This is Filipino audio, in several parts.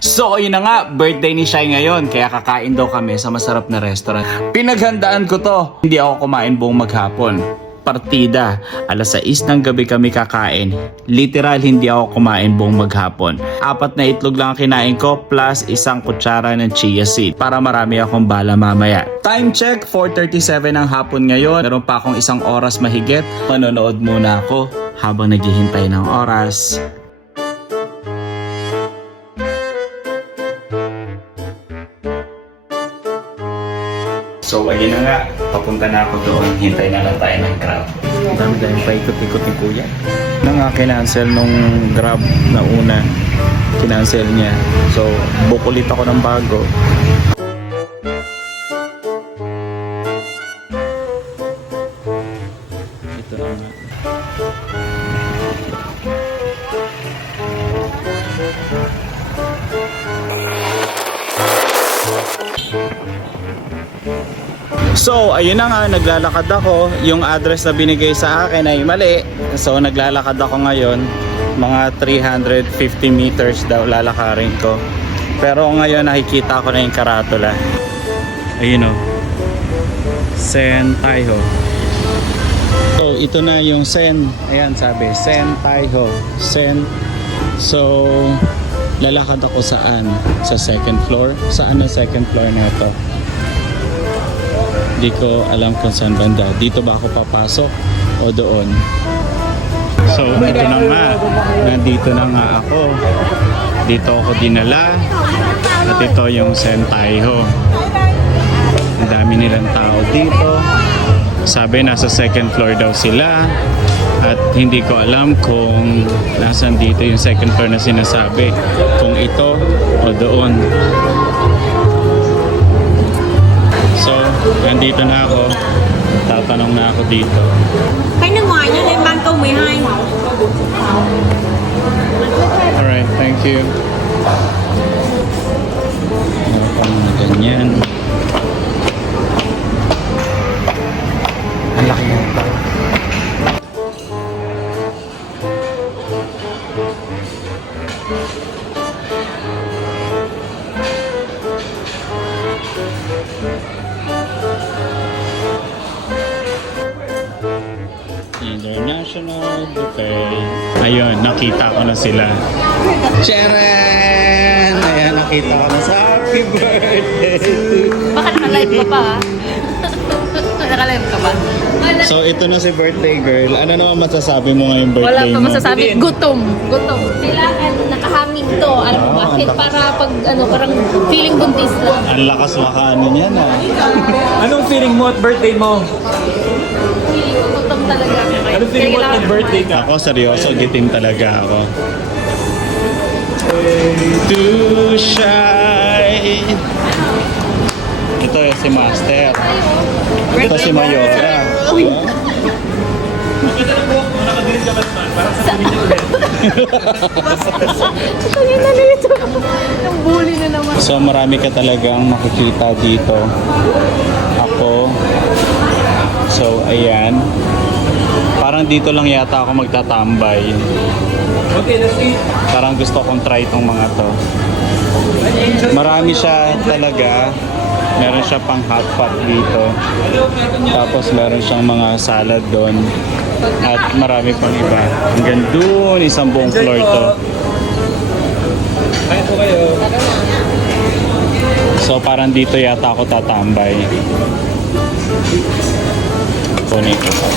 So ayun na nga, birthday ni Shai ngayon kaya kakain daw kami sa masarap na restaurant. Pinaghandaan ko to, hindi ako kumain buong maghapon. Partida, alas 6 ng gabi kami kakain. Literal hindi ako kumain buong maghapon. 4 na itlog lang ang kinain ko plus isang kutsara ng chia seed para marami akong bala mamaya. Time check, 4:37 ng hapon ngayon. Meron pa akong isang oras mahigit. Manonood muna ako habang naghihintay ng oras. So ayun na nga, papunta na ako doon. Hintay na lang tayo ng Grab. Dami-dami pa ikot-ikot ni Kuya. Na nga kinancel nung Grab na una. Kinancel niya. So book ulit ako ng bago. Ito na nga. So, ayun na nga, naglalakad ako. Yung address na binigay sa akin ay mali. So, naglalakad ako ngayon. Mga 350 meters daw lalakarin ko. Pero ngayon nakikita ko na yung karatula. Ayun o. Sen Taiho. So, ito na yung Sen. Ayan sabi, Sen Taiho. Sen. So, lalakad ako saan? Sa second floor? Saan ang second floor na ito? Hindi ko alam kung saan banda. Dito ba ako papasok o doon? So, ito na nga. Nandito na nga ako. Dito ako dinala. At ito yung Sen Taiho. Ang dami nilang tao dito. Sabi nasa second floor daw sila. At hindi ko alam kung nasan dito yung second floor na sinasabi. Kung ito o doon. So, nandito na ako. Tatanong na ako dito. Cái nước ngoài nhá, lên ban công 12. Alright, thank you. Pang ganyan. Ang laki na ito. International Buffet. Ayun, nakita ko na sila. Sharon! Ayan, nakita ko na sa happy birthday! Baka naka-live ka pa ha? Naka-live ka ba? So, ito na si birthday girl. Ano naman masasabi mo ngayong Wala birthday pa mo? masasabi. Gutom. Gutom. Kailangan nakahangin to. Alam mo bakit? Para pag ano, parang feeling buntis lang. Ang lakas makaano niyan ah. Anong feeling mo at birthday mo? Feeling ko gutom talaga. Anong feeling mo at nag-birthday ka? Ako, seryoso, gitim talaga ako. Too shy. Ito yung si Master. Ito si Mayora. Maganda na po ako. Nakadirin ka ba naman? Parang sa sabihin niyo ulit. Kaya na nito. Yung bully na naman. So marami ka talagang makikita dito. Ako. So ayan. Parang dito lang yata ako magtatambay. Okay, let's eat. Parang gusto kong try itong mga to. Marami siya talaga. Meron siya pang hot pot dito. Tapos meron siyang mga salad doon. At marami pang iba. Hanggang doon, isang buong floor to. Kain po kayo. So parang dito yata ako tatambay. Kunin ko pa.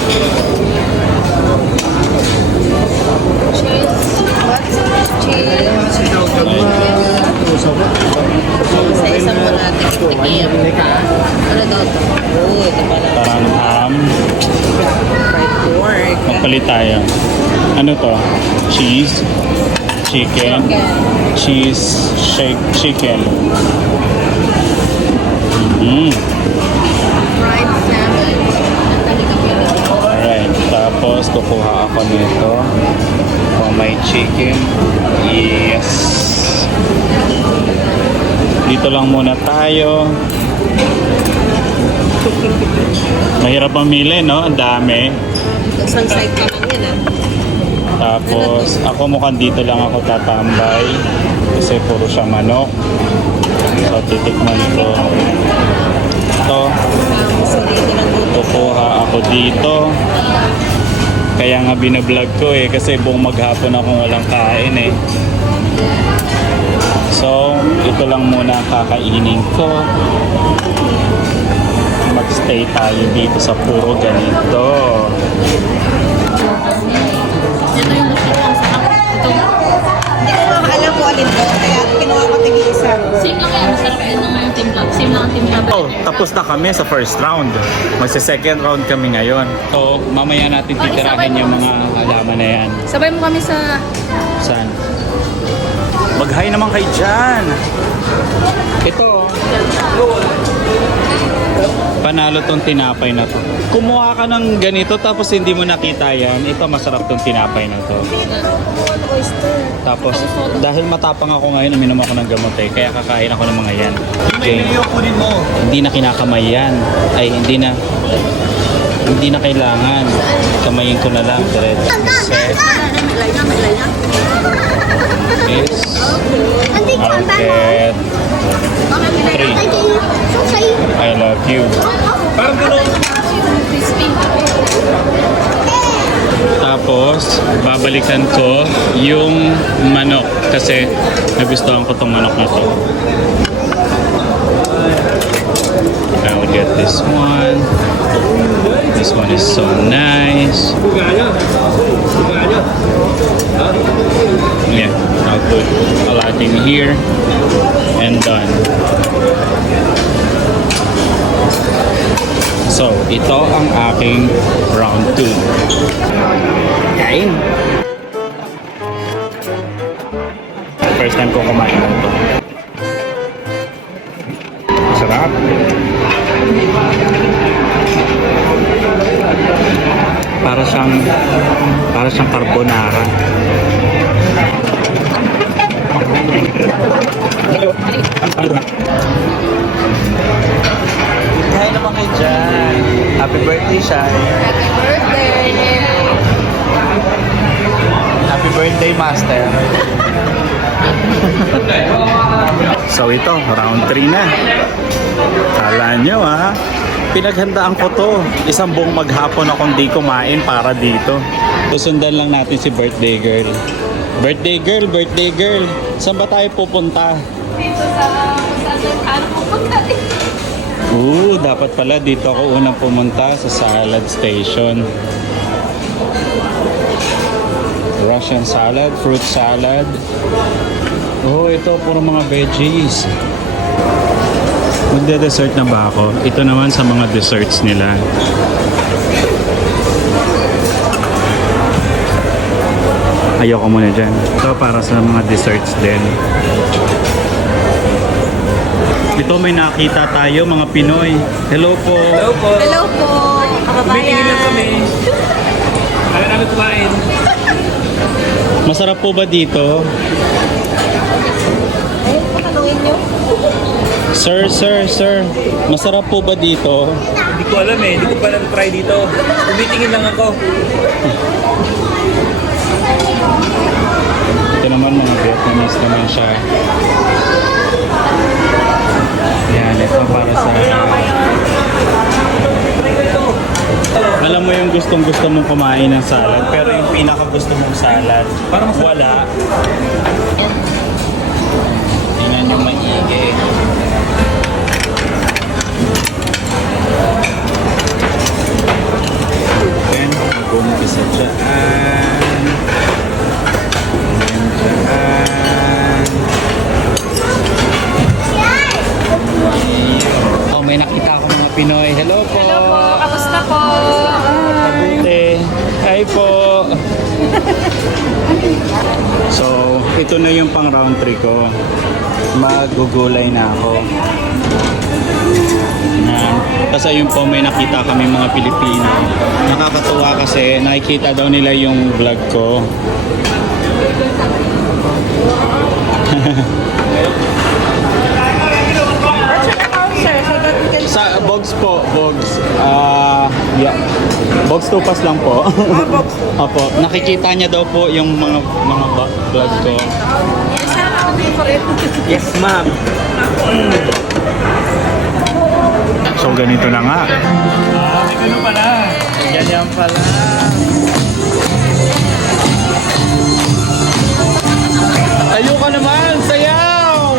Isa-isa mo natin. Tikim. Ano daw to? Oo, ito pala. Parang Fried pork. magpalit tayo. Ano to? Cheese? Chicken? Cheese shake chicken. Fried salmon. Alright. Tapos kukuha ako nito. For my chicken. Yes. Dito lang muna tayo. Mahirap mamili, no? Ang dami. Isang side ka lang yun ah. Tapos ako mukhang dito lang ako tatambay kasi puro siya manok. So titikman ko. Ito, kukuha ako dito. Kaya nga binablog ko eh kasi buong maghapon akong walang kain eh. So, ito lang muna ang kakainin ko. Magstay tayo dito sa puro ganito. Ito yung gusto ko sa ito. Hindi ko nga alam kung alin to, kaya kinuha ko tig-isa. Same lang yan. Masarap yan ng timpla. Same lang ang timpla. Oh, tapos na kami sa first round. Magsa-second round kami ngayon. So, mamaya natin titirahin yung mga halaman na yan. Sabay mo kami sa... Saan? Mag-hi naman kayo dyan. Ito. Panalo tong tinapay na to. Kumuha ka ng ganito tapos hindi mo nakita yan. Ito masarap tong tinapay na to. Tapos dahil matapang ako ngayon, uminom ako ng gamot eh. Kaya kakain ako ng mga yan. Okay. kunin mo. Hindi na kinakamay yan. Ay, hindi na kailangan. Kamayin ko na lang. Diretso. Set. Is market 3. I love you. Parang gano'n. Tapos, babalikan ko yung manok kasi nagustuhan ko tong manok na to. I will get this one. This one is so nice. Yeah, I'll put a lot in here and done. So, ito ang aking round 2. Kain! First time ko kumain nito. Sarap! Para siyang carbonara. Hi naman kayo dyan. Happy birthday, Shai. Happy birthday! Happy birthday, Master. So ito, round 3 na. Kala nyo ha, pinaghandaan ko to. Isang buong maghapon akong di kumain para dito. Susundan lang natin si birthday girl. Birthday girl, birthday girl. Saan ba tayo pupunta? Dito sa... Ano pupunta dito? Dapat pala dito ako unang pumunta sa salad station. Russian salad, fruit salad. Ito puro mga veggies. Magde-dessert na ba ako? Ito naman sa mga desserts nila. Ayoko muna dyan. Ito para sa mga desserts din. Ito may nakita tayo mga Pinoy. Hello po. Hello po. Hello po, Tumitingin lang kami. kababayan. Ayaw namin kumain. Masarap po ba dito? Ay, patanungin nyo. Sir. Masarap po ba dito? Hindi ko alam eh. Hindi ko pa nag-try dito. Tumitingin lang ako. Ito naman mga Vietnamese naman siya. Yan, ito para sa... Alam mo yung gustong-gusto mong kumain ng salad, pero yung pinaka-gusto mong salad, parang wala. Tingnan yung maigi. Then, mag-umpisa dyan. May nakita ako mga Pinoy. Hello po. Hello po! Kamusta po? Mabuti. Hi po. So, ito na yung pang round 3 ko. Magugulay na ako. Tapos ayun po, may nakita kami mga Pilipino. Nakakatuwa kasi nakikita daw nila yung vlog ko. What's your account, sir? So that we can... Sa Bogs po, Bogs. Yeah. Bogs tupas lang po. Opo, nakikita niya daw po yung mga vlog ko. Yes, ma'am. So ganito na nga. Ano pala? Ganyan pala. Tayo ka naman, sayaw!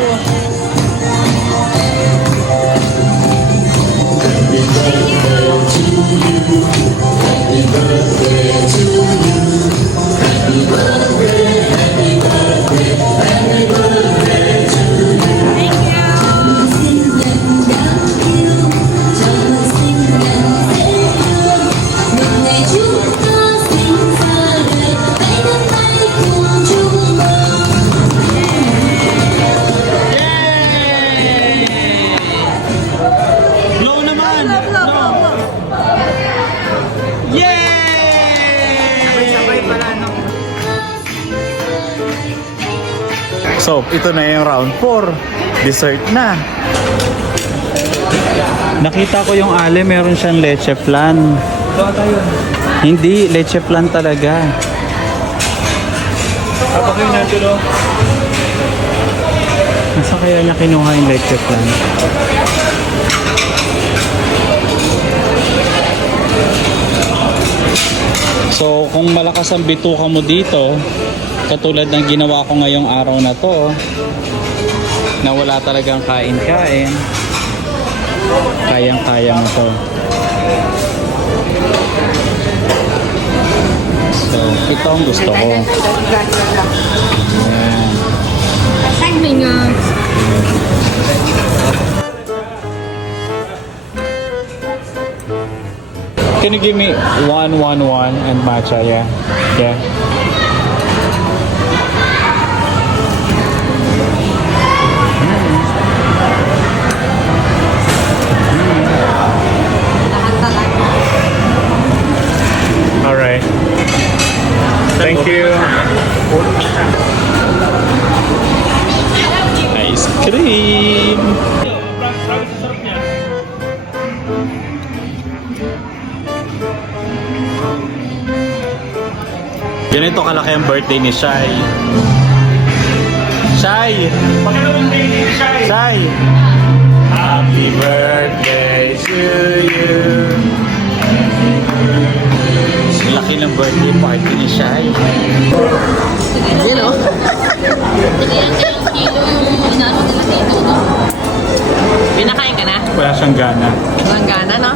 Blow naman! Yay! Sabay pala, no? So, ito na yung round 4. Dessert na. Nakita ko yung ale, meron siyang leche flan. Doon tayo. Hindi, leche flan talaga. Kapag kayo natulo. Nasa kaya niya kinuha yung leche flan? So, kung malakas ang bituka mo dito, katulad ng ginawa ko ngayong araw na to, na wala talagang kain-kain, kayang-kaya mo to. So, ito ang gusto ko. Ayan. Timing nga. Can you give me 111 and matcha? Yeah. Yeah. All right. Thank you. Ice cream. Ganito kalaki ang birthday ni Shai. Shai! Shai! Happy birthday to you. Laki ng birthday party ni Shai. Yan o. Kaya kayong kilo yung inaano nila dito, no? Pinakain ka na? Wala siyang gana. Walang gana, no?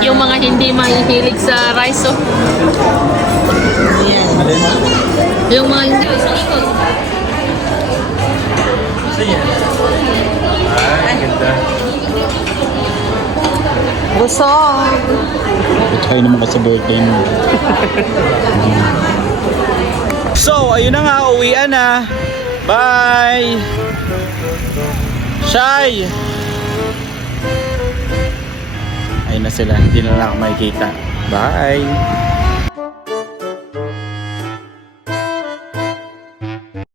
Yung mga hindi mahihilig sa rice, oh. Yung mga hindi isang ikot. Busog. Kayo naman ka sa birthday mo. So, ayun na nga, uwian na. Bye! Shai! Ayun na sila, hindi na lang ako makikita. Bye!